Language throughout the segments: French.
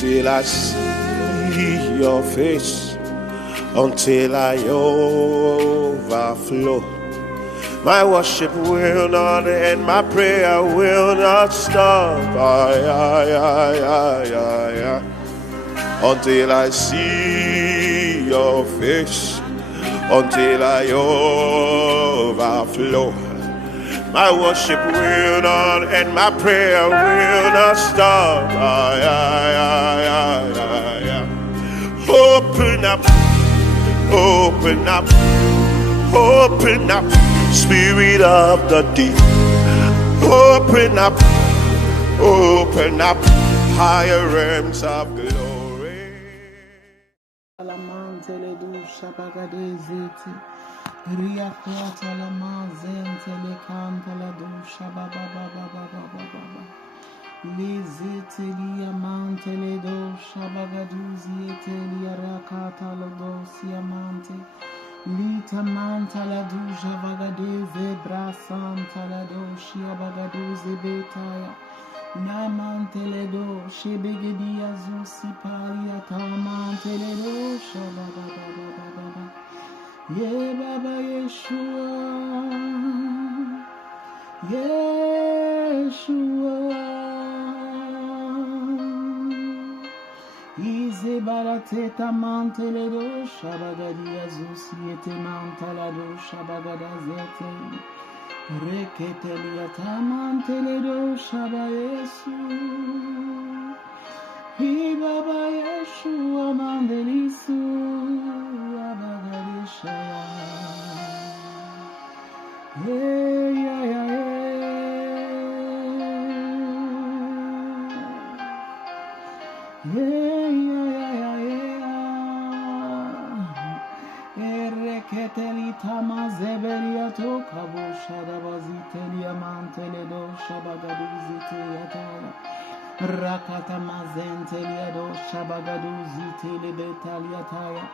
until I see your face, until I overflow. My worship will not end, my prayer will not stop. Until I see your face, until I overflow. My worship will not end, my prayer will not stop. Open up, open up, open up, Spirit of the deep. Open up, higher realms of glory. Lita manta la duja vagadeze brasanta la doshia bagaduze betaya namante le do shebegedia zusi palia tamante le do shababa baba ye baba Yeshua Ize barateta mantele do shabagadia zusiete mantala do shabagada zete reketelia tamantele do shabayesu hi baba Yeshua mandelisu abagadishaya Ketelitama zebelia to kabushada bazitelia mantele do shabagadu ziteyatala rakata mazentelia do shabagadu zitele betaliataya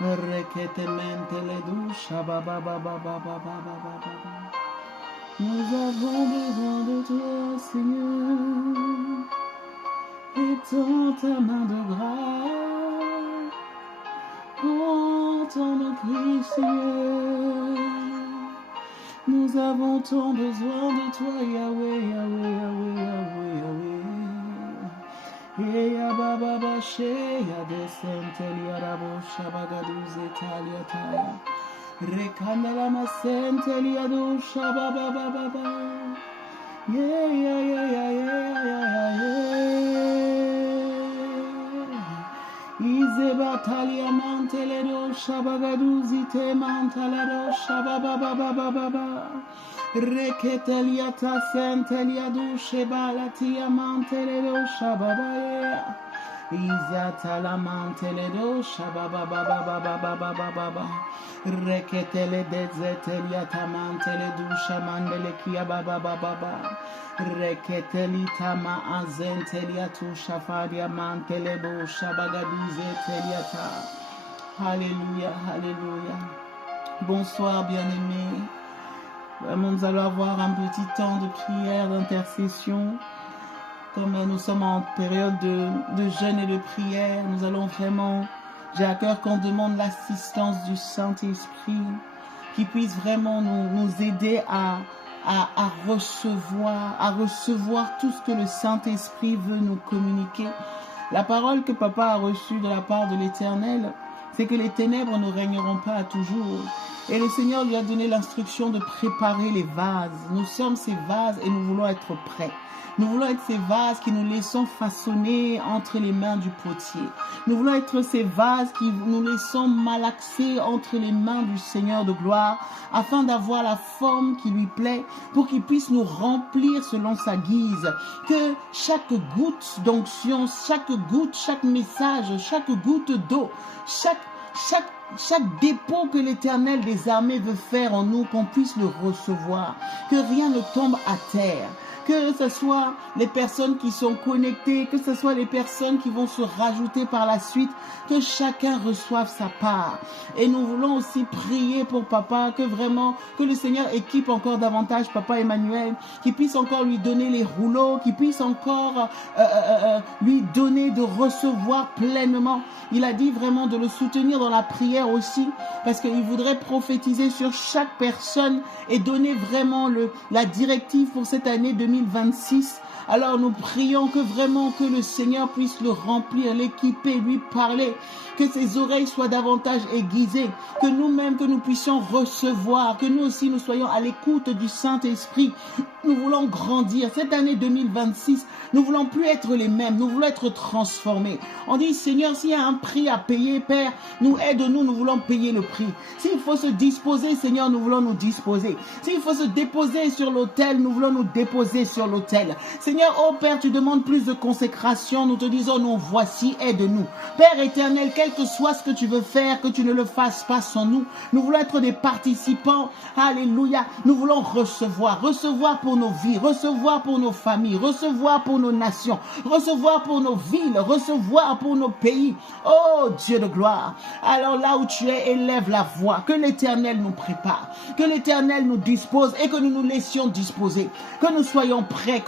rekete mentele do shababa baba baba baba. Nous avons besoin de toi, Seigneur, et ta main de grâce. Entends-nous crier, Seigneur. Nous avons tant besoin de toi, Yahweh, Yahweh, Yahweh, Yahweh, Yahweh. Et Yababa Baché, Yadesente, Yarabo, Shabagaduz, Etaliataya. Rekandala Masente, Yado, Shababa Baba. Ize batalia manteledo shabagaduzite mantalado shababababababa reketelia tasentelia dushe balatia manteledo shababaye izatala manteledo shababababababababa reketele dezetelia tamantele dusha mandele kia babababa reketeli tama azentelia tu shafadia mantelebo shabagaduze teliata. Alléluia, alléluia. Bonsoir bien-aimés. Nous allons avoir un petit temps de prière, d'intercession. Comme nous sommes en période de jeûne et de prière, nous allons vraiment, j'ai à cœur qu'on demande l'assistance du Saint-Esprit, qui puisse vraiment nous aider à recevoir tout ce que le Saint-Esprit veut nous communiquer. La parole que Papa a reçue de la part de l'Éternel, c'est que les ténèbres ne régneront pas toujours. Et le Seigneur lui a donné l'instruction de préparer les vases. Nous sommes ces vases et nous voulons être prêts. Nous voulons être ces vases qui nous laissons façonner entre les mains du potier. Nous voulons être ces vases qui nous laissons malaxer entre les mains du Seigneur de gloire afin d'avoir la forme qui lui plaît pour qu'il puisse nous remplir selon sa guise. Que chaque goutte d'onction, chaque goutte, chaque message, chaque goutte d'eau, chaque dépôt que l'Éternel des armées veut faire en nous, qu'on puisse le recevoir. Que rien ne tombe à terre. que ce soit les personnes qui sont connectées, que ce soit les personnes qui vont se rajouter par la suite, que chacun reçoive sa part. Et nous voulons aussi prier pour papa, que vraiment, que le Seigneur équipe encore davantage papa Emmanuel, qu'il puisse encore lui donner les rouleaux, qu'il puisse encore lui donner de recevoir pleinement. Il a dit vraiment de le soutenir dans la prière aussi, parce qu'il voudrait prophétiser sur chaque personne et donner vraiment la directive pour cette année 2026. Alors nous prions que vraiment que le Seigneur puisse le remplir, l'équiper, lui parler, que ses oreilles soient davantage aiguisées, que nous-mêmes, que nous puissions recevoir, que nous aussi nous soyons à l'écoute du Saint-Esprit. Nous voulons grandir. Cette année 2026, nous ne voulons plus être les mêmes, nous voulons être transformés. On dit, Seigneur, s'il y a un prix à payer, Père, nous aide-nous, nous voulons payer le prix. S'il faut se disposer, Seigneur, nous voulons nous disposer. S'il faut se déposer sur l'autel, nous voulons nous déposer sur l'autel. Seigneur, oh Père, tu demandes plus de consécration, nous te disons, nous voici, aide-nous. Père éternel, quel que soit ce que tu veux faire, que tu ne le fasses pas sans nous. Nous voulons être des participants, alléluia. Nous voulons recevoir pour nos vies, recevoir pour nos familles, recevoir pour nos nations, recevoir pour nos villes, recevoir pour nos pays. Oh Dieu de gloire, alors là où tu es, élève la voix, que l'Éternel nous prépare, que l'Éternel nous dispose et que nous nous laissions disposer, que nous soyons prêts,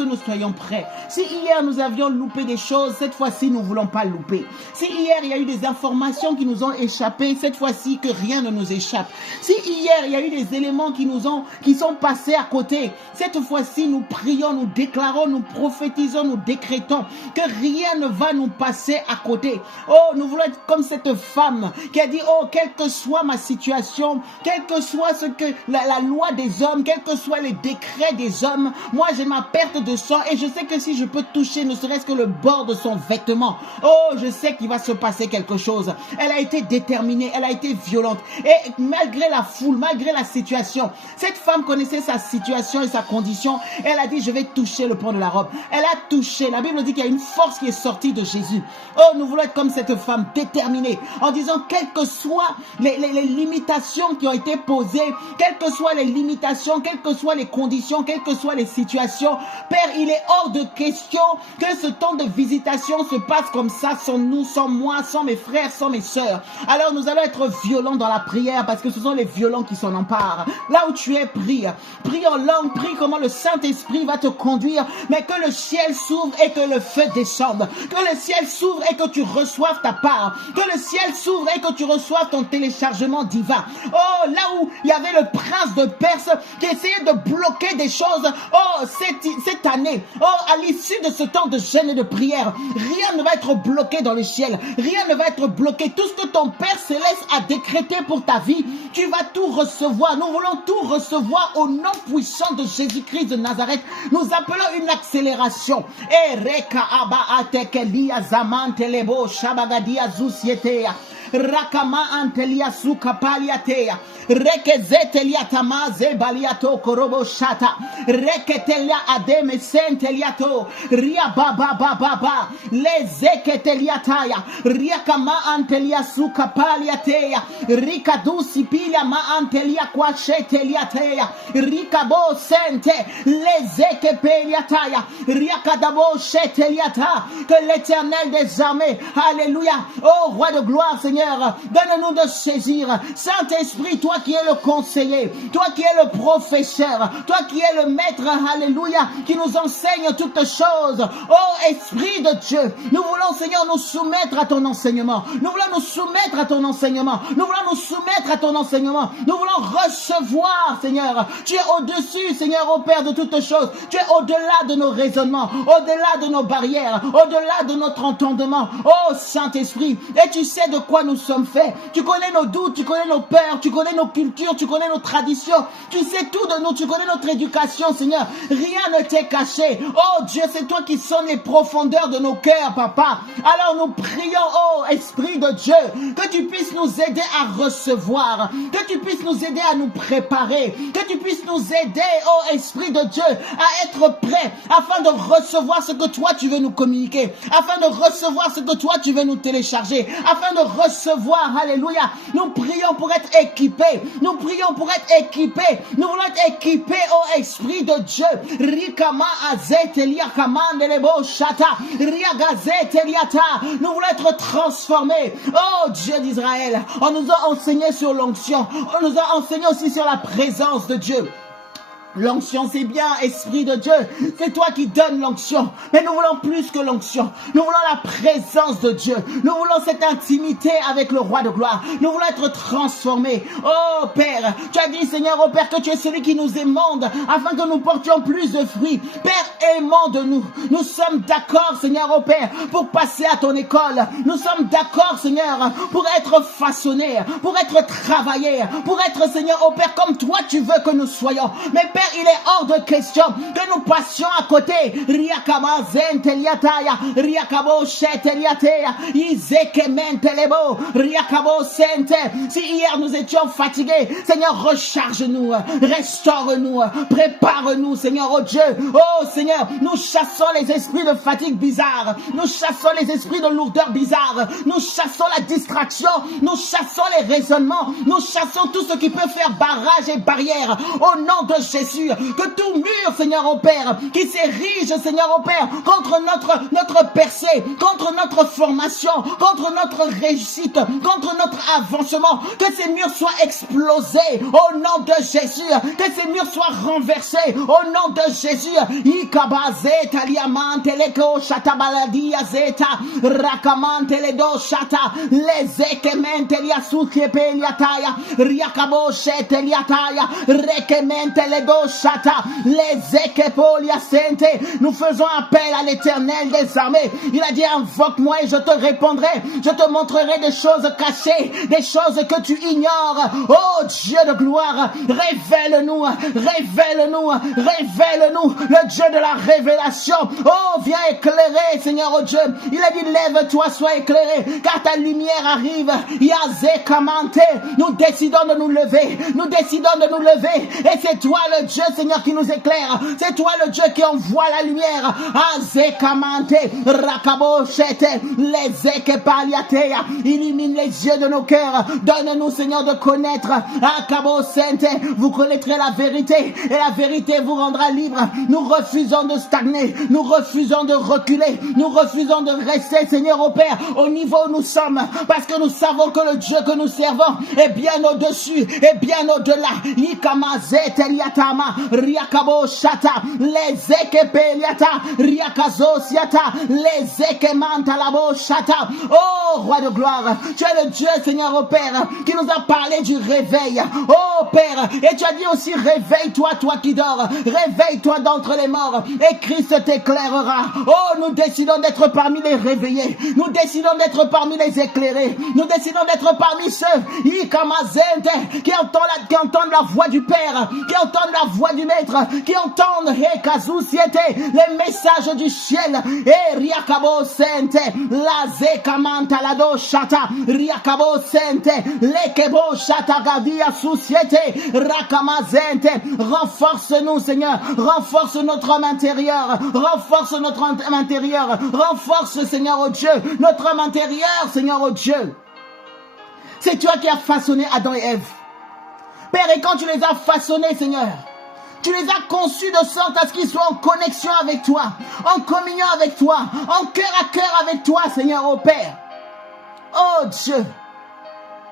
Si hier nous avions loupé des choses, cette fois-ci nous ne voulons pas louper. Si hier il y a eu des informations qui nous ont échappé, cette fois-ci que rien ne nous échappe. Si hier il y a eu des éléments qui sont passés à côté, cette fois-ci nous prions, nous déclarons, nous prophétisons, nous décrétons que rien ne va nous passer à côté. Oh, nous voulons être comme cette femme qui a dit, oh, quelle que soit ma situation, quel que soit ce que la loi des hommes, quels que soient les décrets des hommes, moi j'ai ma perte de sang et je sais que si je peux toucher ne serait-ce que le bord de son vêtement, oh, je sais qu'il va se passer quelque chose. Elle a été déterminée, elle a été violente et malgré la foule, malgré la situation, cette femme connaissait sa situation et sa condition. Elle a dit, je vais toucher le pan de la robe. Elle a touché. La Bible dit qu'il y a une force qui est sortie de Jésus. Oh, nous voulons être comme cette femme déterminée en disant, quelles que soient les limitations qui ont été posées, quelles que soient les limitations, quelles que soient les conditions, quelles que soient les situations, Père, il est hors de question que ce temps de visitation se passe comme ça, sans nous, sans moi, sans mes frères, sans mes sœurs. Alors nous allons être violents dans la prière parce que ce sont les violents qui s'en emparent. Là où tu es, prie en langue, prie comment le Saint-Esprit va te conduire, mais que le ciel s'ouvre et que le feu descende, que le ciel s'ouvre et que tu reçoives ta part, que le ciel s'ouvre et que tu reçoives ton téléchargement divin. Oh, là où il y avait le prince de Perse qui essayait de bloquer des choses, oh, cette année, oh, à l'issue de ce temps de jeûne et de prière, rien ne va être bloqué dans le ciel, rien ne va être bloqué. Tout ce que ton Père Céleste a décrété pour ta vie, tu vas tout recevoir. Nous voulons tout recevoir au nom puissant de Jésus-Christ de Nazareth. Nous appelons une accélération. Ereka aba atekelia zamantelebo shabagadia zusietea. Rakama antelia sukapaliatea. Rekezetelia tamaze baliato korobo shata. Reketelia ademe senteliato. Ria baba baba. Lezeketelia taya. Riakama antelia sukapaliatea. Rikadusi pilia ma antelia kwashetelia tea. Rikabo sente. Lezekepelia taya. Riakadabo shetelia ta. Que l'Éternel des armées, alléluia, oh roi de gloire, Seigneur, donne-nous de saisir. Saint-Esprit, toi qui es le conseiller, toi qui es le professeur, toi qui es le maître, alléluia, qui nous enseigne toutes choses. Oh Esprit de Dieu, nous voulons, Seigneur, nous soumettre à ton enseignement. Nous voulons nous soumettre à ton enseignement. Nous voulons nous soumettre à ton enseignement. Nous voulons recevoir, Seigneur. Tu es au-dessus, Seigneur, au Père de toutes choses. Tu es au-delà de nos raisonnements, au-delà de nos barrières, au-delà de notre entendement. Oh Saint-Esprit, et tu sais de quoi nous sommes faits. Tu connais nos doutes, tu connais nos peurs, tu connais nos cultures, tu connais nos traditions. Tu sais tout de nous, tu connais notre éducation, Seigneur. Rien ne t'est caché. Oh Dieu, c'est toi qui sonnes les profondeurs de nos cœurs, Papa. Alors nous prions, oh Esprit de Dieu, que tu puisses nous aider à recevoir, que tu puisses nous aider à nous préparer, que tu puisses nous aider, oh Esprit de Dieu, à être prêts afin de recevoir ce que toi tu veux nous communiquer, afin de recevoir ce que toi tu veux nous télécharger, afin de recevoir recevoir, alléluia. Nous prions pour être équipés. Nous prions pour être équipés. Nous voulons être équipés au Esprit de Dieu. Rikama azete liakama nelebo shata. Riagazete liata. Nous voulons être transformés. Oh Dieu d'Israël, on nous a enseigné sur l'onction. On nous a enseigné aussi sur la présence de Dieu. L'onction, c'est bien, Esprit de Dieu. C'est toi qui donnes l'onction. Mais nous voulons plus que l'onction. Nous voulons la présence de Dieu. Nous voulons cette intimité avec le roi de gloire. Nous voulons être transformés. Oh Père, tu as dit, Seigneur, oh Père, que tu es celui qui nous émonde afin que nous portions plus de fruits. Père, émonde-nous. Nous sommes d'accord, Seigneur, oh Père, pour passer à ton école. Nous sommes d'accord, Seigneur, pour être façonnés, pour être travaillés, pour être, Seigneur, oh Père, comme toi tu veux que nous soyons. Mais Père, il est hors de question que nous passions à côté. Riakama zenteliataya, riakabo sheteliatea, izekementelebo, riakabo sente. Si hier nous étions fatigués, Seigneur, recharge-nous, restaure-nous, prépare-nous, Seigneur, oh Dieu. Oh Seigneur, nous chassons les esprits de fatigue bizarre, nous chassons les esprits de lourdeur bizarre, nous chassons la distraction, nous chassons les raisonnements, nous chassons tout ce qui peut faire barrage et barrière au nom de Jésus. Que tout mur, Seigneur au Père, qui s'érige, Seigneur au Père, contre notre percée, contre notre formation, contre notre réussite, contre notre avancement, que ces murs soient explosés au nom de Jésus, que ces murs soient renversés au nom de Jésus. Ikabazeta liamante leko shatabaladia zeta rakamante ledo shata lezekemente liasuke liataya riakabo shete liataya rekemente ledo Shata, les équepolia sente. Nous faisons appel à l'Éternel des armées. Il a dit, invoque-moi et je te répondrai. Je te montrerai des choses cachées, des choses que tu ignores. Oh Dieu de gloire, révèle-nous, révèle-nous, révèle-nous, le Dieu de la révélation. Oh, viens éclairer, Seigneur, oh Dieu. Il a dit, lève-toi, sois éclairé, car ta lumière arrive. Yazé Kamante, nous décidons de nous lever. Nous décidons de nous lever. Et c'est toi le Dieu, Seigneur, qui nous éclaire. C'est toi le Dieu qui envoie la lumière. Azekamante, Rakabochete, les Ekepaliatea. Illumine les yeux de nos cœurs. Donne-nous, Seigneur, de connaître. Akabo Sente, vous connaîtrez la vérité. Et la vérité vous rendra libre. Nous refusons de stagner. Nous refusons de reculer. Nous refusons de rester, Seigneur, au Père, au niveau où nous sommes. Parce que nous savons que le Dieu que nous servons est bien au-dessus, est bien au-delà. Ikamazete liatama, riakabo shata, les ekepeliata, riakazo siata, les ekemanta labo shata. Oh, roi de gloire, tu es le Dieu, Seigneur, au Père, qui nous a parlé du réveil. Oh, Père, et tu as dit aussi, réveille-toi, toi qui dors, réveille-toi d'entre les morts, et Christ t'éclairera. Oh, nous décidons d'être parmi les réveillés, nous décidons d'être parmi les éclairés, nous décidons d'être parmi ceux qui entendent la voix du Père, qui entendent la voix du Maître, qui entendent les messages du ciel. Et Riakabo Sente, la Zekamanta Lado Shata, Riakabo Sente, Lekebo Shata Gadia Société, Rakamazente. Renforce-nous, Seigneur, renforce notre homme intérieur, renforce notre homme intérieur, renforce, Seigneur, oh Dieu, notre homme intérieur, Seigneur, oh Dieu. C'est toi qui as façonné Adam et Ève. Père, et quand tu les as façonnés, Seigneur, tu les as conçus de sorte à ce qu'ils soient en connexion avec toi, en communion avec toi, en cœur à cœur avec toi, Seigneur, oh Père. Oh Dieu.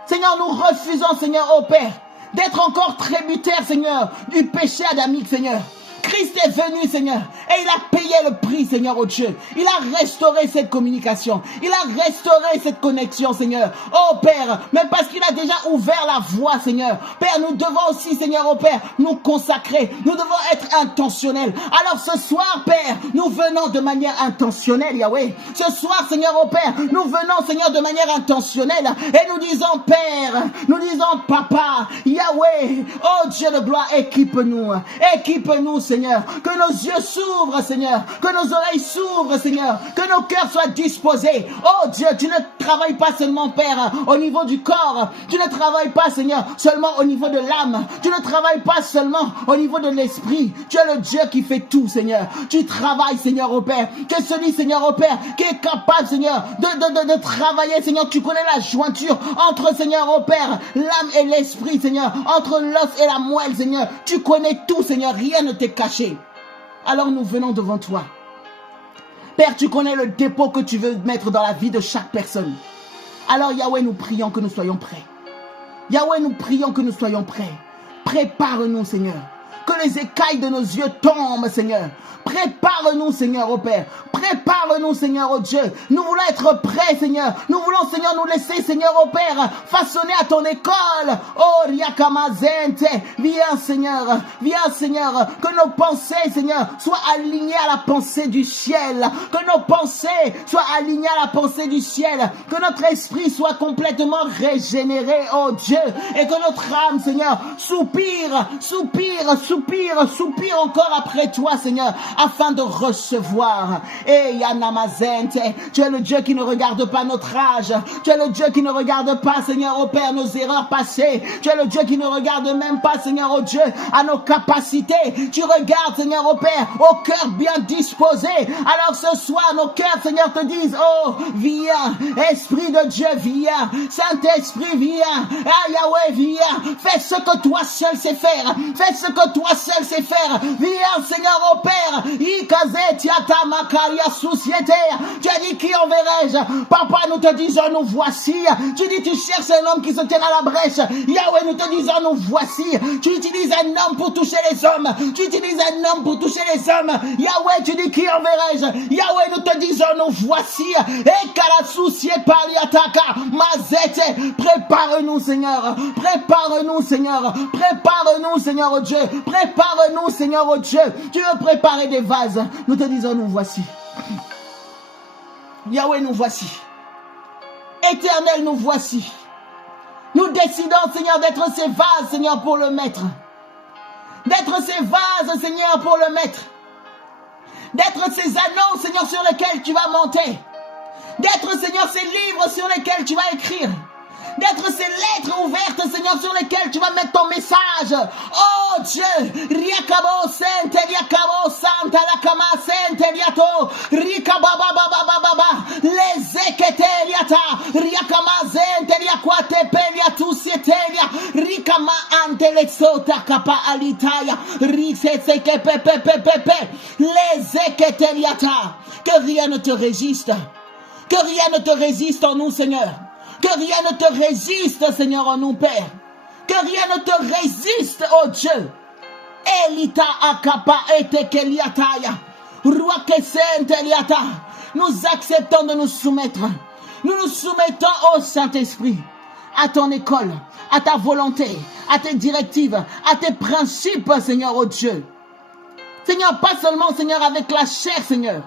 Seigneur, nous refusons, Seigneur, oh Père, d'être encore tributaires, Seigneur, du péché adamique, Seigneur. Christ est venu, Seigneur, et il a payé le prix, Seigneur, oh Dieu. Il a restauré cette communication. Il a restauré cette connexion, Seigneur. Oh Père, mais parce qu'il a déjà ouvert la voie, Seigneur. Père, nous devons aussi, Seigneur, oh Père, nous consacrer. Nous devons être intentionnels. Alors ce soir, Père, nous venons de manière intentionnelle, Yahweh. Ce soir, Seigneur, oh Père, nous venons, Seigneur, de manière intentionnelle. Et nous disons, Père, nous disons, Papa, Yahweh, oh Dieu de gloire, équipe-nous. Équipe-nous, Seigneur. Que nos yeux s'ouvrent, Seigneur. Que nos oreilles s'ouvrent, Seigneur. Que nos cœurs soient disposés. Oh Dieu, tu ne travailles pas seulement, Père, au niveau du corps. Tu ne travailles pas, Seigneur, seulement au niveau de l'âme. Tu ne travailles pas seulement au niveau de l'esprit. Tu es le Dieu qui fait tout, Seigneur. Tu travailles, Seigneur, au Père. Que celui, Seigneur, au Père, qui est capable, Seigneur, de travailler, Seigneur. Tu connais la jointure entre, Seigneur, au Père, l'âme et l'esprit, Seigneur. Entre l'os et la moelle, Seigneur. Tu connais tout, Seigneur. Rien ne t'est caché. Alors nous venons devant toi. Père, tu connais le dépôt que tu veux mettre dans la vie de chaque personne. Alors Yahweh, nous prions que nous soyons prêts. Yahweh, nous prions que nous soyons prêts. Prépare-nous, Seigneur. Que les écailles de nos yeux tombent, Seigneur. Prépare-nous, Seigneur, au Père. Prépare-nous, Seigneur, au Dieu. Nous voulons être prêts, Seigneur. Nous voulons, Seigneur, nous laisser, Seigneur, au Père, façonner à ton école. Oh, Riakamazente. Viens, Seigneur. Viens, Seigneur. Que nos pensées, Seigneur, soient alignées à la pensée du ciel. Que nos pensées soient alignées à la pensée du ciel. Que notre esprit soit complètement régénéré, oh Dieu. Et que notre âme, Seigneur, soupire encore après toi, Seigneur, afin de recevoir. Et Yanamazente, tu es le Dieu qui ne regarde pas notre âge. Tu es le Dieu qui ne regarde pas, Seigneur, au Père, nos erreurs passées. Tu es le Dieu qui ne regarde même pas, Seigneur, au Dieu, à nos capacités. Tu regardes, Seigneur, au Père, au cœur bien disposé. Alors ce soir, nos cœurs, Seigneur, te disent, oh, viens, Esprit de Dieu, viens. Saint-Esprit, viens. Ah, Yahweh, viens. Fais ce que toi seul sais faire. Fais ce que toi seul sais faire. Viens, Seigneur, au Père. Tu as dit, qui enverrai-je? Papa, nous te disons, nous voici. Tu dis, tu cherches un homme qui se tienne à la brèche. Yahweh, nous te disons, nous voici. Tu utilises un homme pour toucher les hommes. Tu utilises un homme pour toucher les hommes. Yahweh, tu dis, qui enverrai-je? Yahweh, nous te disons, nous voici. Et Kalasousié Paliataka, Mazete, prépare-nous, Seigneur. Prépare-nous, Seigneur. Prépare-nous, Seigneur, au Dieu. Prépare-nous, Seigneur, au Dieu. Tu veux préparer des vases. Nous te disons, nous voici. Yahweh, nous voici. Éternel, nous voici. Nous décidons, Seigneur, d'être ces vases, Seigneur, pour le mettre. D'être ces vases, Seigneur, pour le mettre. D'être ces anneaux, Seigneur, sur lesquels tu vas monter. D'être, Seigneur, ces livres sur lesquels tu vas écrire. D'être ces lettres ouvertes, Seigneur, sur lesquelles tu vas mettre ton message. Oh Dieu, Riakabo Sente, Riakabo Santa, Lakama Sente, Riato, Rikababababababa, les Eketeliata, Riakama Zente, Riakwate, Peliatu, Sietelia, Rikama Antelexota, Kapa Alitaya, Riseke, Pepe, les Eketeliata. Que rien ne te résiste. Que rien ne te résiste en nous, Seigneur. Que rien ne te résiste, Seigneur, en nous, Père. Que rien ne te résiste, oh Dieu. Elita akapa etekeliataya. Ruakesenteliata. Nous acceptons de nous soumettre. Nous nous soumettons au Saint-Esprit, à ton école, à ta volonté, à tes directives, à tes principes, Seigneur, oh Dieu. Seigneur, pas seulement, Seigneur, avec la chair, Seigneur,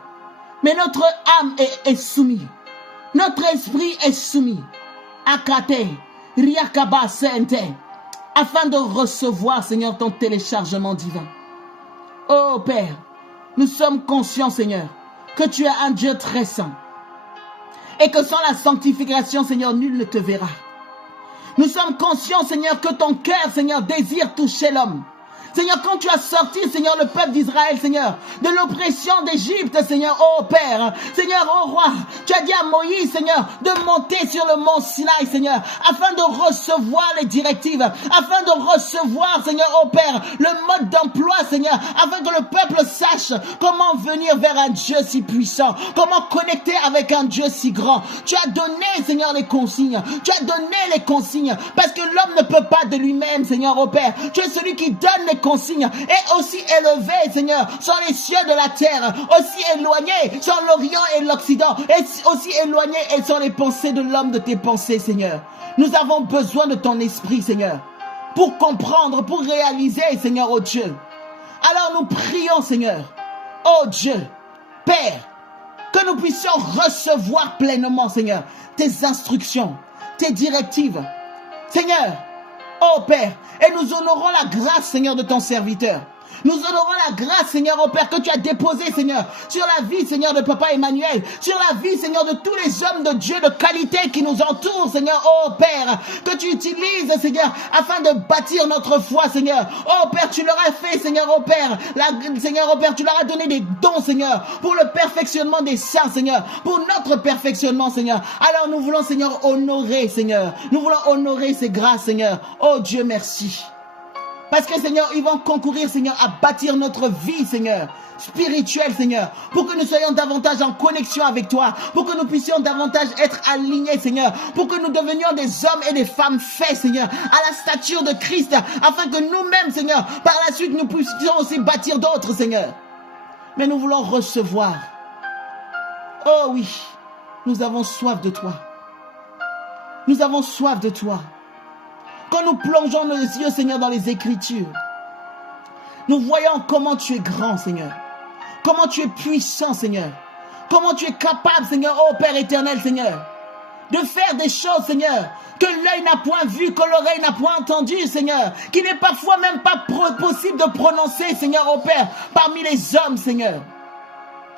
mais notre âme est soumise. Notre esprit est soumis. Akate, Riakaba Sente, afin de recevoir, Seigneur, ton téléchargement divin. Oh Père, nous sommes conscients, Seigneur, que tu es un Dieu très saint. Et que sans la sanctification, Seigneur, nul ne te verra. Nous sommes conscients, Seigneur, que ton cœur, Seigneur, désire toucher l'homme. Seigneur, quand tu as sorti, Seigneur, le peuple d'Israël, Seigneur, de l'oppression d'Égypte, Seigneur, oh Père, Seigneur, oh Roi, tu as dit à Moïse, Seigneur, de monter sur le mont Sinaï, Seigneur, afin de recevoir les directives, afin de recevoir, Seigneur, oh Père, le mode d'emploi, Seigneur, afin que le peuple sache comment venir vers un Dieu si puissant, comment connecter avec un Dieu si grand. Tu as donné, Seigneur, les consignes, tu as donné les consignes, parce que l'homme ne peut pas de lui-même, Seigneur, oh Père. Tu es celui qui donne les consignes, et aussi élevé, Seigneur, sont les cieux de la terre, aussi éloignés sont l'Orient et l'Occident, et aussi éloignés sont les pensées de l'homme de tes pensées, Seigneur. Nous avons besoin de ton esprit, Seigneur, pour comprendre, pour réaliser, Seigneur, oh Dieu. Alors nous prions, Seigneur, oh Dieu, Père, que nous puissions recevoir pleinement, Seigneur, tes instructions, tes directives, Seigneur. Oh Père, et nous honorons la grâce, Seigneur, de ton serviteur. Nous honorons la grâce, Seigneur, oh Père, que tu as déposée, Seigneur, sur la vie, Seigneur, de Papa Emmanuel, sur la vie, Seigneur, de tous les hommes de Dieu de qualité qui nous entourent, Seigneur, oh Père, que tu utilises, Seigneur, afin de bâtir notre foi, Seigneur. Oh Père, tu leur as fait, Seigneur, oh Père, Seigneur, oh Père, tu leur as donné des dons, Seigneur, pour le perfectionnement des saints, Seigneur, pour notre perfectionnement, Seigneur. Alors nous voulons, Seigneur, honorer, Seigneur, nous voulons honorer ces grâces, Seigneur. Oh Dieu, merci. Parce que, Seigneur, ils vont concourir, Seigneur, à bâtir notre vie, Seigneur, spirituelle, Seigneur, pour que nous soyons davantage en connexion avec toi, pour que nous puissions davantage être alignés, Seigneur, pour que nous devenions des hommes et des femmes faits, Seigneur, à la stature de Christ, afin que nous-mêmes, Seigneur, par la suite, nous puissions aussi bâtir d'autres, Seigneur. Mais nous voulons recevoir. Oh oui, nous avons soif de toi. Nous avons soif de toi. Quand nous plongeons nos yeux, Seigneur, dans les Écritures, nous voyons comment tu es grand, Seigneur. Comment tu es puissant, Seigneur. Comment tu es capable, Seigneur, ô Père éternel, Seigneur, de faire des choses, Seigneur, que l'œil n'a point vu, que l'oreille n'a point entendu, Seigneur, qui n'est parfois même pas possible de prononcer, Seigneur, ô Père, parmi les hommes, Seigneur.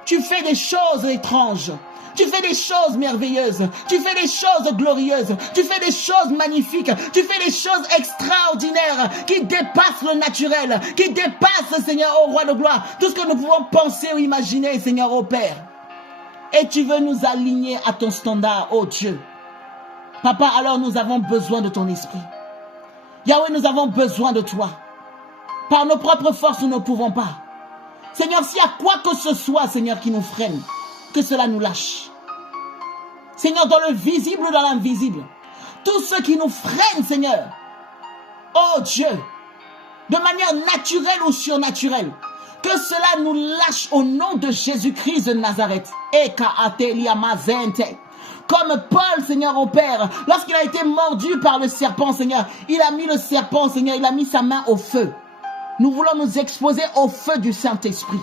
Tu fais des choses étranges. Tu fais des choses merveilleuses, tu fais des choses glorieuses, tu fais des choses magnifiques, tu fais des choses extraordinaires qui dépassent le naturel, qui dépassent, Seigneur, ô Roi de gloire, tout ce que nous pouvons penser ou imaginer, Seigneur, ô Père. Et tu veux nous aligner à ton standard, ô Dieu. Papa, alors nous avons besoin de ton esprit. Yahweh, nous avons besoin de toi. Par nos propres forces, nous ne pouvons pas. Seigneur, s'il y a quoi que ce soit, Seigneur, qui nous freine, que cela nous lâche. Seigneur, dans le visible ou dans l'invisible, tout ce qui nous freine, Seigneur, oh Dieu, de manière naturelle ou surnaturelle, que cela nous lâche au nom de Jésus-Christ de Nazareth. Comme Paul, Seigneur, au Père, lorsqu'il a été mordu par le serpent, Seigneur, il a mis le serpent, Seigneur, il a mis sa main au feu. Nous voulons nous exposer au feu du Saint-Esprit.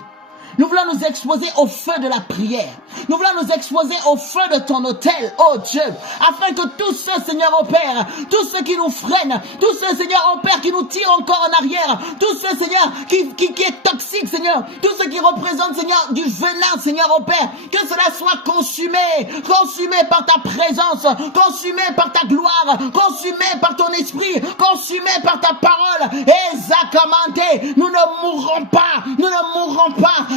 Nous voulons nous exposer au feu de la prière. Nous voulons nous exposer au feu de ton autel, oh Dieu, afin que tous ceux, Seigneur, au Père, tous ceux qui nous freinent, tous ceux, Seigneur, au Père, qui nous tirent encore en arrière, tous ceux, Seigneur, qui est toxique, Seigneur, tous ceux qui représentent, Seigneur, du venin, Seigneur, au Père, que cela soit consumé par ta présence, consumé par ta gloire, consumé par ton esprit, consumé par ta parole. Et Zakamante, nous ne mourrons pas,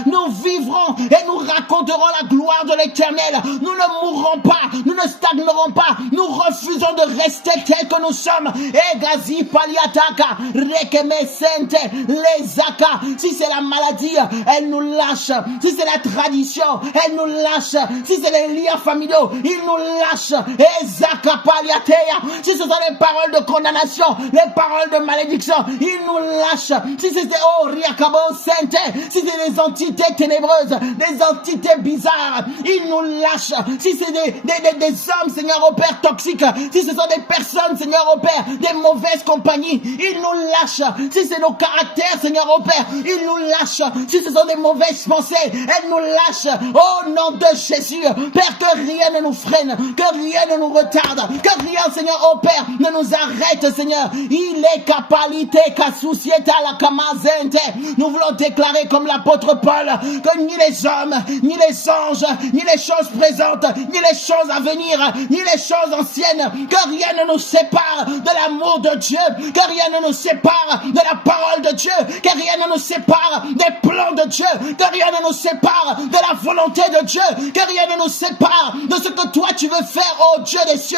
nous vivrons et nous raconterons la gloire de l'Éternel. Nous ne mourrons pas, nous ne stagnerons pas, nous refusons de rester tels que nous sommes. Egazi paliataka, rekeme sente, lezaka. Si c'est la maladie, elle nous lâche. Si c'est la tradition, elle nous lâche. Si c'est les liens familiaux, ils nous lâchent. Ezaka paliatea. Si ce sont les paroles de condamnation, les paroles de malédiction, ils nous lâchent. Si c'est riakabo sente, si c'est des entités ténébreuses, des entités bizarres, ils nous lâchent. Si c'est des hommes, Seigneur, au Père, toxiques, si ce sont des personnes, Seigneur, au Père, des mauvaises compagnies, ils nous lâchent. Si c'est nos caractères, Seigneur, au Père, ils nous lâchent. Si ce sont des mauvaises pensées, elles nous lâchent. Au nom de Jésus, Père, que rien ne nous freine, que rien ne nous retarde, que rien, Seigneur, au Père, ne nous arrête, Seigneur. Il est capalité, kasusieta la kamazente. Nous voulons déclarer comme l'apôtre Paul que ni les hommes, ni les anges, ni les choses présentes, ni les choses à venir, ni les choses anciennes, que rien ne nous sépare de l'amour de Dieu, que rien ne nous sépare de la parole de Dieu, que rien ne nous sépare des plans de Dieu, que rien ne nous sépare de la volonté de Dieu, que rien ne nous sépare de ce que toi tu veux faire, ô Dieu des cieux.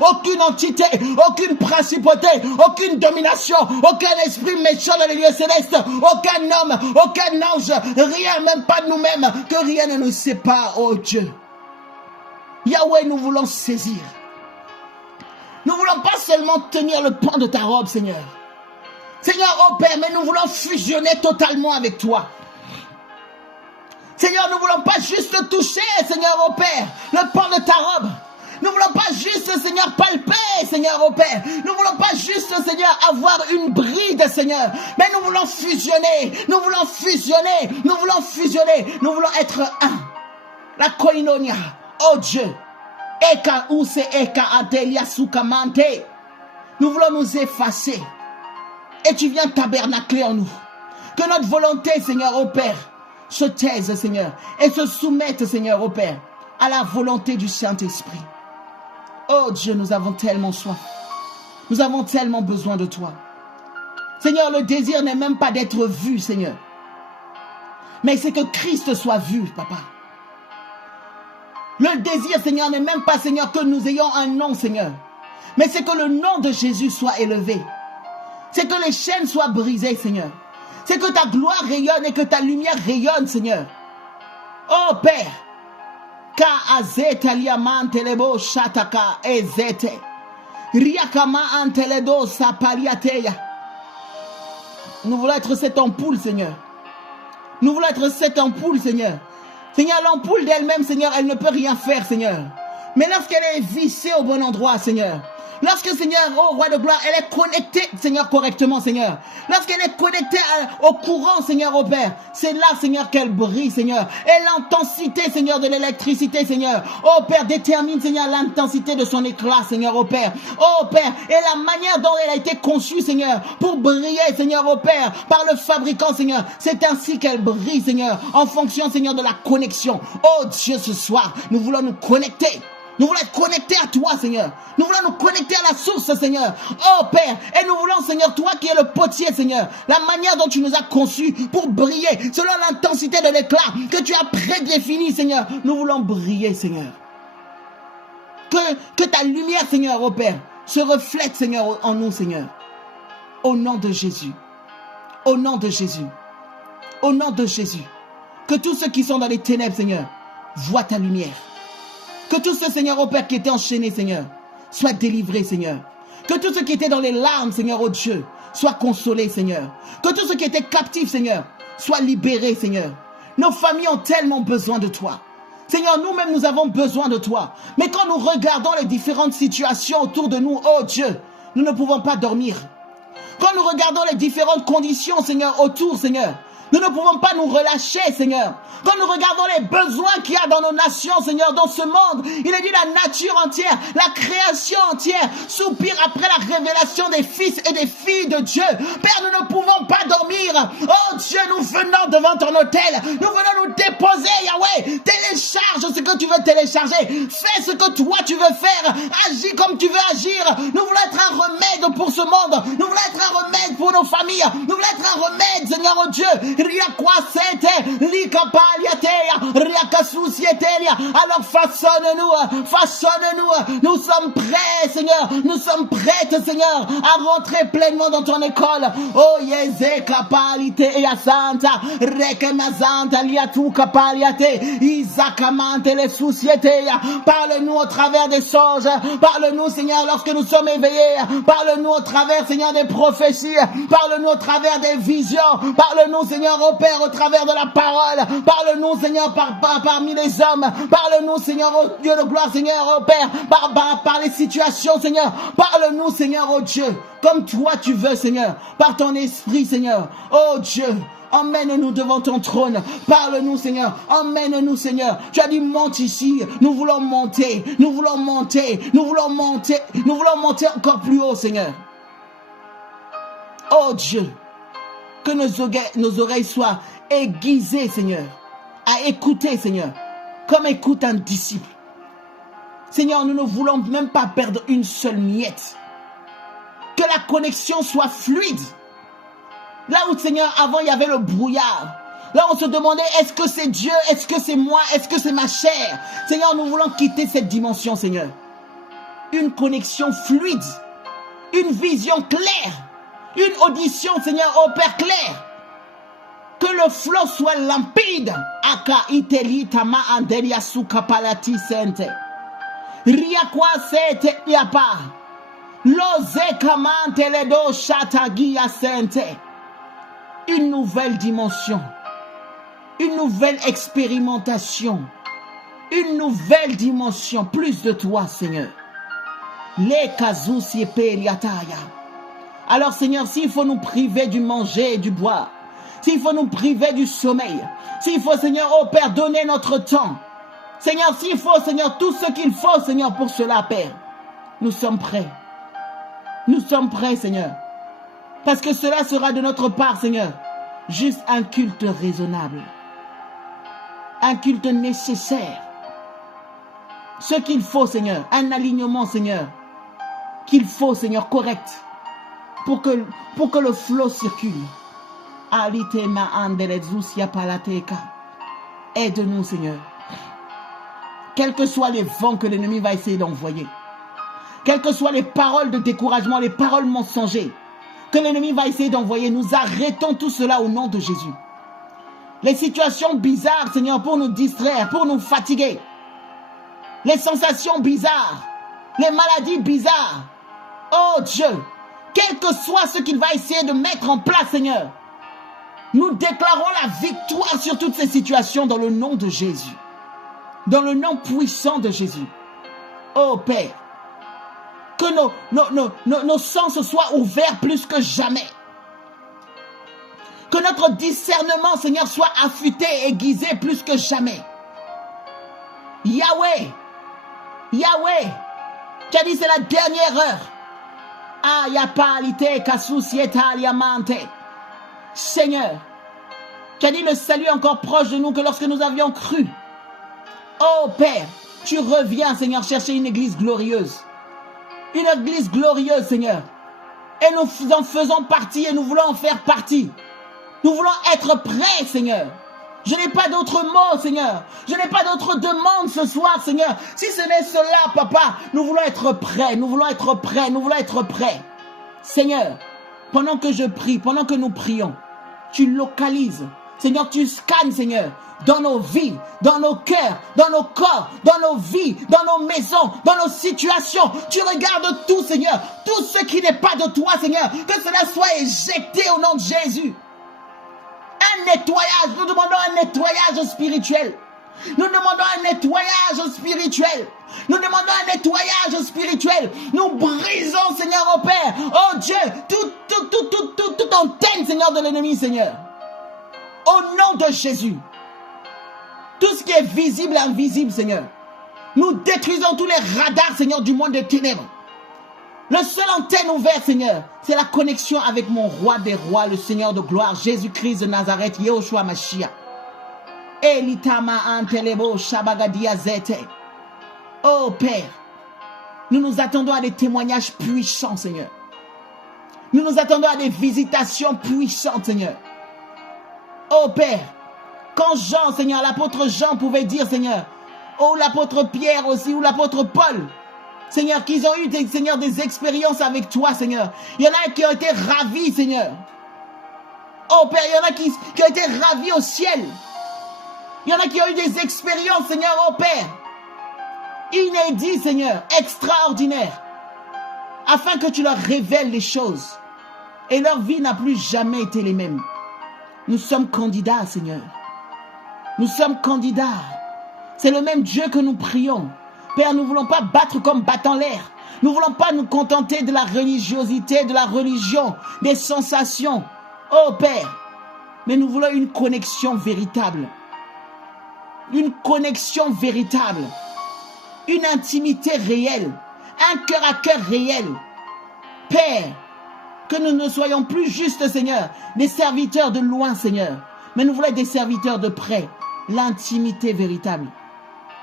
Aucune entité, aucune principauté, aucune domination, aucun esprit méchant dans les lieux célestes, aucun homme, aucun ange, rien, même pas de nous-mêmes, que rien ne nous sépare, oh Dieu. Yahweh, nous voulons saisir. Nous voulons pas seulement tenir le pan de ta robe, Seigneur. Seigneur, oh Père, mais nous voulons fusionner totalement avec toi. Seigneur, nous voulons pas juste toucher, Seigneur, oh Père, le pan de ta robe. Nous voulons pas juste, Seigneur, palper, Seigneur, au Père. Nous voulons pas juste, Seigneur, avoir une bride, Seigneur. Mais nous voulons fusionner. Nous voulons fusionner. Nous voulons fusionner. Nous voulons être un. La koinonia. Oh Dieu. Eka use eka adelia sukamante. Nous voulons nous effacer. et tu viens tabernacler en nous. Que notre volonté, Seigneur, ô Père, se taise, Seigneur, et se soumette, Seigneur, ô Père, à la volonté du Saint-Esprit. Oh Dieu, nous avons tellement soif. Nous avons tellement besoin de toi. Seigneur, le désir n'est même pas d'être vu, Seigneur. Mais c'est que Christ soit vu, Papa. Le désir, Seigneur, n'est même pas, Seigneur, que nous ayons un nom, Seigneur. Mais c'est que le nom de Jésus soit élevé. C'est que les chaînes soient brisées, Seigneur. C'est que ta gloire rayonne et que ta lumière rayonne, Seigneur. Oh Père, ka azeta liaman telebo shataka ezete. Riakama anteledo sapaliateya. Nous voulons être cette ampoule, Seigneur. Nous voulons être cette ampoule, Seigneur. Seigneur, l'ampoule d'elle-même, Seigneur, elle ne peut rien faire, Seigneur. Mais lorsqu'elle est vissée au bon endroit, Seigneur. Lorsque, Seigneur, oh roi de gloire, elle est connectée, Seigneur, correctement, Seigneur. Lorsqu'elle est connectée au courant, Seigneur, au Père, c'est là, Seigneur, qu'elle brille, Seigneur. Et l'intensité, Seigneur, de l'électricité, Seigneur, oh Père, détermine, Seigneur, l'intensité de son éclat, Seigneur, au Père. Oh Père, et la manière dont elle a été conçue, Seigneur, pour briller, Seigneur, au Père, par le fabricant, Seigneur. C'est ainsi qu'elle brille, Seigneur, en fonction, Seigneur, de la connexion. Oh Dieu, ce soir, nous voulons nous connecter. Nous voulons être connectés à toi, Seigneur. Nous voulons nous connecter à la source, Seigneur. Oh Père, et nous voulons, Seigneur, toi qui es le potier, Seigneur, la manière dont tu nous as conçus pour briller, selon l'intensité de l'éclat que tu as prédéfini, Seigneur. Nous voulons briller, Seigneur. Que ta lumière, Seigneur, oh Père, se reflète, Seigneur, en nous, Seigneur. Au nom de Jésus. Au nom de Jésus. Au nom de Jésus. Que tous ceux qui sont dans les ténèbres, Seigneur, voient ta lumière. Que tous ceux, Seigneur, au Père, qui étaient enchaînés, Seigneur, soient délivrés, Seigneur. Que tous ceux qui étaient dans les larmes, Seigneur, oh Dieu, soient consolés, Seigneur. Que tous ceux qui étaient captifs, Seigneur, soient libérés, Seigneur. Nos familles ont tellement besoin de toi. Seigneur, nous-mêmes, nous avons besoin de toi. Mais quand nous regardons les différentes situations autour de nous, oh Dieu, nous ne pouvons pas dormir. Quand nous regardons les différentes conditions, Seigneur, autour, Seigneur, nous ne pouvons pas nous relâcher, Seigneur. Quand nous regardons les besoins qu'il y a dans nos nations, Seigneur, dans ce monde, il est dit la nature entière, la création entière soupire après la révélation des fils et des filles de Dieu. Père, nous ne pouvons pas dormir. Oh Dieu, nous venons devant ton autel. Nous venons nous déposer, Yahweh. Télécharge ce que tu veux télécharger. Fais ce que toi tu veux faire. Agis comme tu veux agir. Nous voulons être un remède pour ce monde. Nous voulons être un remède pour nos familles. Nous voulons être un remède, Seigneur, oh Dieu. Alors façonne-nous, façonne-nous. Nous sommes prêts, Seigneur. Nous sommes prêtes, Seigneur, à rentrer pleinement dans ton école. Oh, Yeze kapalite ya santa, rekemazanta liatu kapaliate, isakamante les sociétés. Parle-nous au travers des songes. Parle-nous, Seigneur, lorsque nous sommes éveillés. Parle-nous au travers, Seigneur, des prophéties. Parle-nous au travers des visions. Parle-nous, Seigneur, au Père, au travers de la parole. Parle-nous, Seigneur, parmi les hommes. Parle-nous, Seigneur, oh Dieu de gloire, Seigneur, au Père, par les situations, Seigneur. Parle-nous, Seigneur, oh Dieu, comme toi tu veux, Seigneur, par ton esprit, Seigneur. Oh Dieu, emmène-nous devant ton trône. Parle-nous, Seigneur. Emmène-nous, Seigneur. Tu as dit, monte ici. Nous voulons monter. Nous voulons monter. Nous voulons monter. Nous voulons monter encore plus haut, Seigneur. Oh Dieu, que nos oreilles soient aiguisées, Seigneur, à écouter, Seigneur, comme écoute un disciple. Seigneur, nous ne voulons même pas perdre une seule miette. Que la connexion soit fluide. Là où, Seigneur, avant il y avait le brouillard. Là on se demandait, est-ce que c'est Dieu? Est-ce que c'est moi? Est-ce que c'est ma chair? Seigneur, nous voulons quitter cette dimension, Seigneur. Une connexion fluide. Une vision claire. Une audition, Seigneur, au Père clair. Que le flot soit limpide. Aka iteli tama andelia sukapalati sente. Riakwa sete yapa. Loze kamante ledo shatagia sente. Une nouvelle dimension. Une nouvelle expérimentation. Une nouvelle dimension. Plus de toi, Seigneur. Les kazus yepeliataya. Alors, Seigneur, s'il faut nous priver du manger et du boire, s'il faut nous priver du sommeil, s'il faut, Seigneur, oh Père, donner notre temps, Seigneur, s'il faut, Seigneur, tout ce qu'il faut, Seigneur, pour cela, Père, nous sommes prêts. Nous sommes prêts, Seigneur. Parce que cela sera de notre part, Seigneur, juste un culte raisonnable. Un culte nécessaire. Ce qu'il faut, Seigneur, un alignement, Seigneur, qu'il faut, Seigneur, correct, pour que le flot circule. Aide-nous, Seigneur. Quels que soient les vents que l'ennemi va essayer d'envoyer, quelles que soient les paroles de découragement, les paroles mensongères que l'ennemi va essayer d'envoyer, nous arrêtons tout cela au nom de Jésus. Les situations bizarres, Seigneur, pour nous distraire, pour nous fatiguer, les sensations bizarres, les maladies bizarres, oh Dieu, quel que soit ce qu'il va essayer de mettre en place, Seigneur, nous déclarons la victoire sur toutes ces situations dans le nom de Jésus. Dans le nom puissant de Jésus. Oh Père, que nos sens soient ouverts plus que jamais. Que notre discernement, Seigneur, soit affûté et aiguisé plus que jamais. Yahweh, Yahweh, tu as dit c'est la dernière heure. Ah, yapalite kasusieta liamante. Seigneur, tu as dit le salut est encore proche de nous que lorsque nous avions cru. Oh Père, tu reviens, Seigneur, chercher une église glorieuse. Une église glorieuse, Seigneur. Et nous en faisons partie et nous voulons en faire partie. Nous voulons être prêts, Seigneur. Je n'ai pas d'autre mot, Seigneur. Je n'ai pas d'autre demande ce soir, Seigneur. Si ce n'est cela, Papa, nous voulons être prêts. Nous voulons être prêts. Nous voulons être prêts. Seigneur, pendant que je prie, pendant que nous prions, tu localises. Seigneur, tu scannes, Seigneur, dans nos vies, dans nos cœurs, dans nos corps, dans nos vies, dans nos maisons, dans nos situations. Tu regardes tout, Seigneur. Tout ce qui n'est pas de toi, Seigneur. Que cela soit éjecté au nom de Jésus. Un nettoyage. Nous demandons un nettoyage spirituel. Nous demandons un nettoyage spirituel. Nous demandons un nettoyage spirituel. Nous brisons, Seigneur, au Père. Oh Dieu, toute antenne, Seigneur, de l'ennemi, Seigneur. Au nom de Jésus. Tout ce qui est visible et invisible, Seigneur. Nous détruisons tous les radars, Seigneur, du monde des ténèbres. Le seul antenne ouverte, Seigneur, c'est la connexion avec mon roi des rois, le Seigneur de gloire, Jésus-Christ de Nazareth, Yehoshua Mashiach. Elitama antelebo shabagadia zete. Oh Père, nous nous attendons à des témoignages puissants, Seigneur. Nous nous attendons à des visitations puissantes, Seigneur. Oh Père, quand Jean, Seigneur, l'apôtre Jean pouvait dire, Seigneur, oh l'apôtre Pierre aussi, ou l'apôtre Paul, Seigneur, qu'ils ont eu, Seigneur, des expériences avec toi, Seigneur. Il y en a qui ont été ravis, Seigneur. Oh Père, il y en a qui ont été ravis au ciel. Il y en a qui ont eu des expériences, Seigneur, oh Père, inédites, Seigneur, extraordinaires, afin que tu leur révèles les choses. Et leur vie n'a plus jamais été les mêmes. Nous sommes candidats, Seigneur. Nous sommes candidats. C'est le même Dieu que nous prions. Père, nous ne voulons pas battre comme battant l'air. Nous ne voulons pas nous contenter de la religiosité, de la religion, des sensations. Oh Père, mais nous voulons une connexion véritable. Une connexion véritable. Une intimité réelle. Un cœur à cœur réel. Père, que nous ne soyons plus juste, Seigneur, des serviteurs de loin, Seigneur. Mais nous voulons être des serviteurs de près. L'intimité véritable.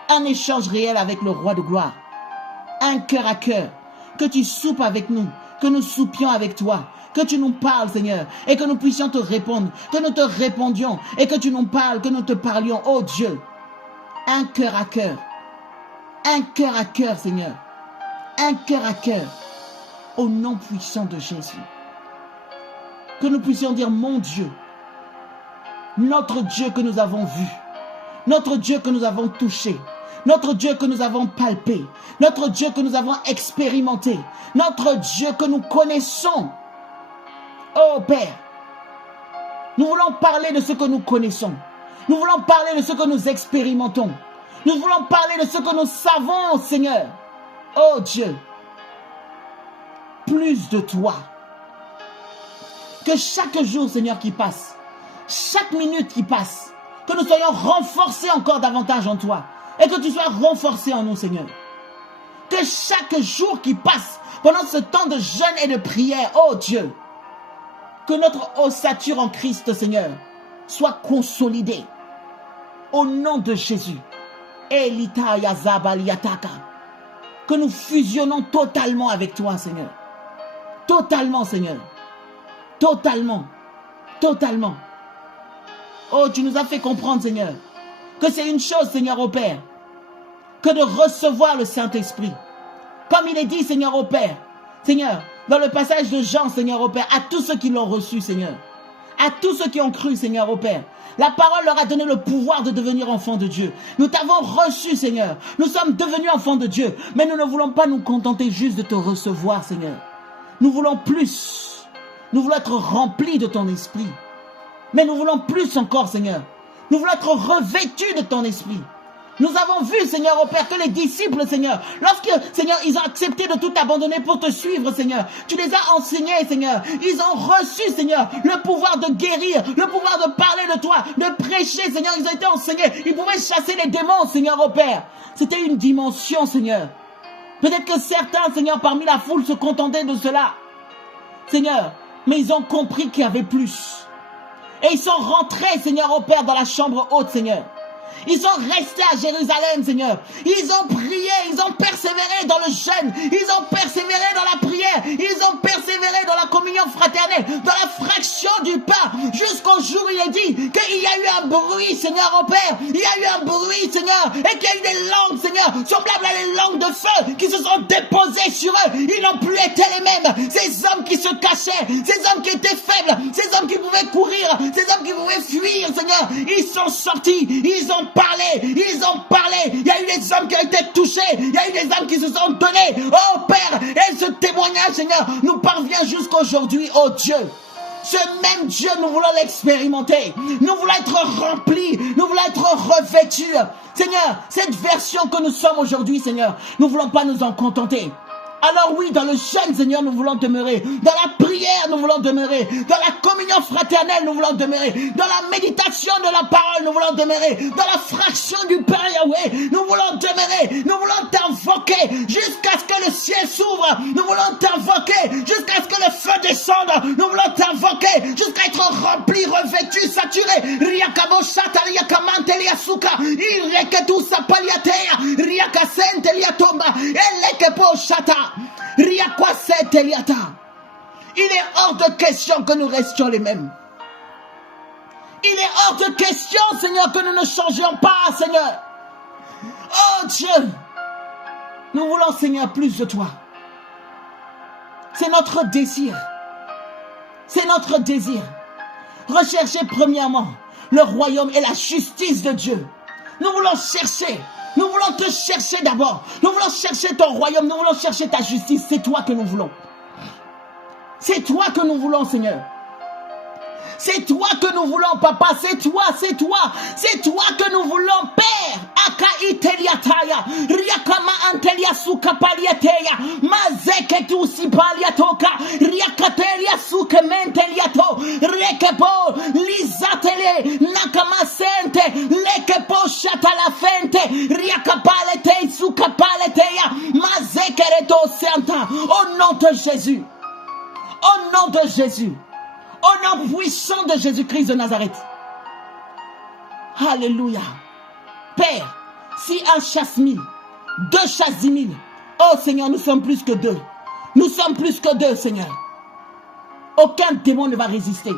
Un échange réel avec le roi de gloire. Un cœur à cœur. Que tu soupes avec nous. Que nous soupions avec toi. Que tu nous parles, Seigneur. Et que nous puissions te répondre. Que nous te répondions. Et que tu nous parles. Que nous te parlions. Oh Dieu. Un cœur à cœur. Un cœur à cœur, Seigneur. Un cœur à cœur. Au nom puissant de Jésus. Que nous puissions dire, mon Dieu. Notre Dieu que nous avons vu. Notre Dieu que nous avons touché. Notre Dieu que nous avons palpé. Notre Dieu que nous avons expérimenté. Notre Dieu que nous connaissons. Oh Père, nous voulons parler de ce que nous connaissons. Nous voulons parler de ce que nous expérimentons. Nous voulons parler de ce que nous savons, Seigneur. Oh Dieu, plus de toi. Que chaque jour, Seigneur, qui passe, chaque minute qui passe, que nous soyons renforcés encore davantage en toi. Et que tu sois renforcé en nous, Seigneur. Que chaque jour qui passe, pendant ce temps de jeûne et de prière, oh Dieu, Que notre ossature en Christ, Seigneur, soit consolidée. Au nom de Jésus. Elita Yazabaliataka. Que nous fusionnons totalement avec toi, Seigneur. Totalement, Seigneur. Totalement. Totalement. Oh, tu nous as fait comprendre, Seigneur, que c'est une chose, Seigneur, au Père, que de recevoir le Saint-Esprit. Comme il est dit, Seigneur, au Père, Seigneur, dans le passage de Jean, Seigneur, au Père, à tous ceux qui l'ont reçu, Seigneur, à tous ceux qui ont cru, Seigneur, au Père, la parole leur a donné le pouvoir de devenir enfants de Dieu. Nous t'avons reçu, Seigneur. Nous sommes devenus enfants de Dieu. Mais nous ne voulons pas nous contenter juste de te recevoir, Seigneur. Nous voulons plus. Nous voulons être remplis de ton esprit. Mais nous voulons plus encore, Seigneur. Nous voulons être revêtus de ton esprit. Nous avons vu, Seigneur, au Père, que les disciples, Seigneur, lorsque, Seigneur, ils ont accepté de tout abandonner pour te suivre, Seigneur, tu les as enseignés, Seigneur. Ils ont reçu, Seigneur, le pouvoir de guérir, le pouvoir de parler de toi, de prêcher, Seigneur. Ils ont été enseignés. Ils pouvaient chasser les démons, Seigneur, au Père. C'était une dimension, Seigneur. Peut-être que certains, Seigneur, parmi la foule se contentaient de cela. Seigneur, mais ils ont compris qu'il y avait plus. Et ils sont rentrés, Seigneur, au Père, dans la chambre haute, Seigneur. Ils sont restés à Jérusalem, Seigneur. Ils ont prié, ils ont persévéré dans le jeûne. Ils ont persévéré dans la prière. Ils ont persévéré dans la communion fraternelle, dans la fraction du pain. Jusqu'au jour où il est dit qu'il y a eu un bruit, Seigneur, au Père. Il y a eu un bruit, Seigneur. Et qu'il y a eu des langues, Seigneur, semblables à des langues de feu qui se sont déposées sur eux. Ils n'ont plus été les mêmes. Ces hommes qui se cachaient, ces hommes qui étaient faibles, ces hommes qui pouvaient courir, ces hommes qui pouvaient fuir, Seigneur. Ils sont sortis. Ils ont parlé, il y a eu des hommes qui ont été touchés, il y a eu des hommes qui se sont donnés, oh Père, et ce témoignage, Seigneur, nous parvient jusqu'aujourd'hui, oh Dieu. Ce même Dieu, nous voulons l'expérimenter, nous voulons être remplis, nous voulons être revêtus. Seigneur, cette version que nous sommes aujourd'hui, Seigneur, nous ne voulons pas nous en contenter. Alors oui, dans le jeûne, Seigneur, nous voulons demeurer. Dans la prière, nous voulons demeurer. Dans la communion fraternelle, nous voulons demeurer. Dans la méditation de la parole, nous voulons demeurer. Dans la fraction du Père Yahweh, nous voulons demeurer. Nous voulons t'invoquer jusqu'à ce que le ciel s'ouvre. Nous voulons t'invoquer jusqu'à ce que le feu descende. Nous voulons t'invoquer jusqu'à être rempli, revêtu, saturé. Riakabo shata riakamante liasuka. Ireketu sapaliatea. Riakasente liatomba. Elekepo shata. Il est hors de question que nous restions les mêmes. Il est hors de question, Seigneur, que nous ne changions pas, Seigneur. Oh Dieu, nous voulons, Seigneur, plus de toi. C'est notre désir. C'est notre désir. Rechercher premièrement le royaume et la justice de Dieu. Nous voulons chercher. Nous voulons te chercher d'abord. Nous voulons chercher ton royaume. Nous voulons chercher ta justice. C'est toi que nous voulons. C'est toi que nous voulons, Seigneur. C'est toi que nous voulons, Papa. C'est toi, c'est toi. C'est toi que nous voulons, Père. Aka iteliataya. Riakama antelia suka paliateya. Mazeke tu si paliatoka. Riakatelia suke menteliato. Rekepo lisatele. Nakama sente. Lekepo shatala fente. Riakapalete suka paleteya. Mazeke reto senta. Au nom de Jésus. Au nom de Jésus. Au nom puissant de Jésus-Christ de Nazareth. Alléluia. Père, si un chasse 1000, 2 chasse 10 000, oh Seigneur, nous sommes plus que 2. Nous sommes plus que 2, Seigneur. Aucun démon ne va résister.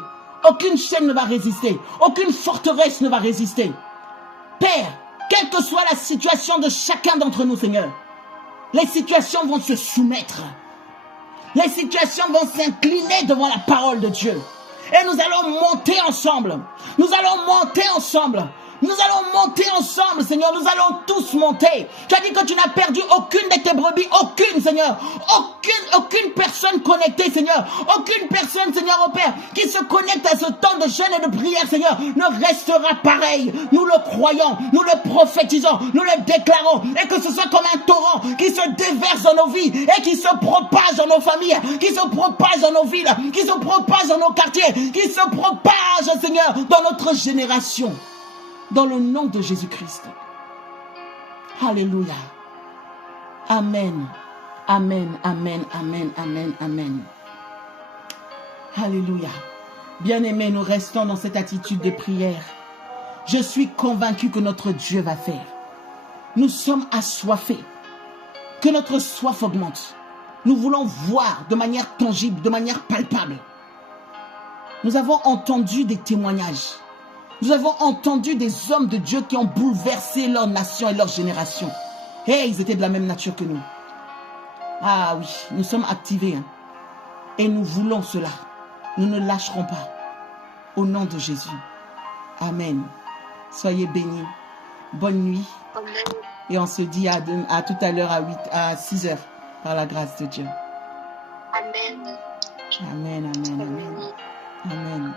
Aucune chaîne ne va résister. Aucune forteresse ne va résister. Père, quelle que soit la situation de chacun d'entre nous, Seigneur, les situations vont se soumettre. Les situations vont s'incliner devant la parole de Dieu. Et nous allons monter ensemble. Nous allons monter ensemble. Nous allons monter ensemble, Seigneur. Nous allons tous monter. Tu as dit que tu n'as perdu aucune de tes brebis. Aucune, Seigneur. Aucune personne connectée, Seigneur. Aucune personne, Seigneur, au Père, qui se connecte à ce temps de jeûne et de prière, Seigneur, ne restera pareil. Nous le croyons. Nous le prophétisons. Nous le déclarons. Et que ce soit comme un torrent qui se déverse dans nos vies et qui se propage dans nos familles, qui se propage dans nos villes, qui se propage dans nos quartiers, qui se propage, Seigneur, dans notre génération. Dans le nom de Jésus-Christ. Alléluia. Amen. Amen. Amen. Amen. Amen. Amen. Alléluia. Bien-aimés, nous restons dans cette attitude de prière. Je suis convaincu que notre Dieu va faire. Nous sommes assoiffés. Que notre soif augmente. Nous voulons voir de manière tangible, de manière palpable. Nous avons entendu des témoignages. Nous avons entendu des hommes de Dieu qui ont bouleversé leur nation et leur génération. Et ils étaient de la même nature que nous. Ah oui, nous sommes activés. Et nous voulons cela. Nous ne lâcherons pas. Au nom de Jésus. Amen. Soyez bénis. Bonne nuit. Amen. Et on se dit à tout à l'heure à 6 heures. Par la grâce de Dieu. Amen. Amen, amen, amen. Amen.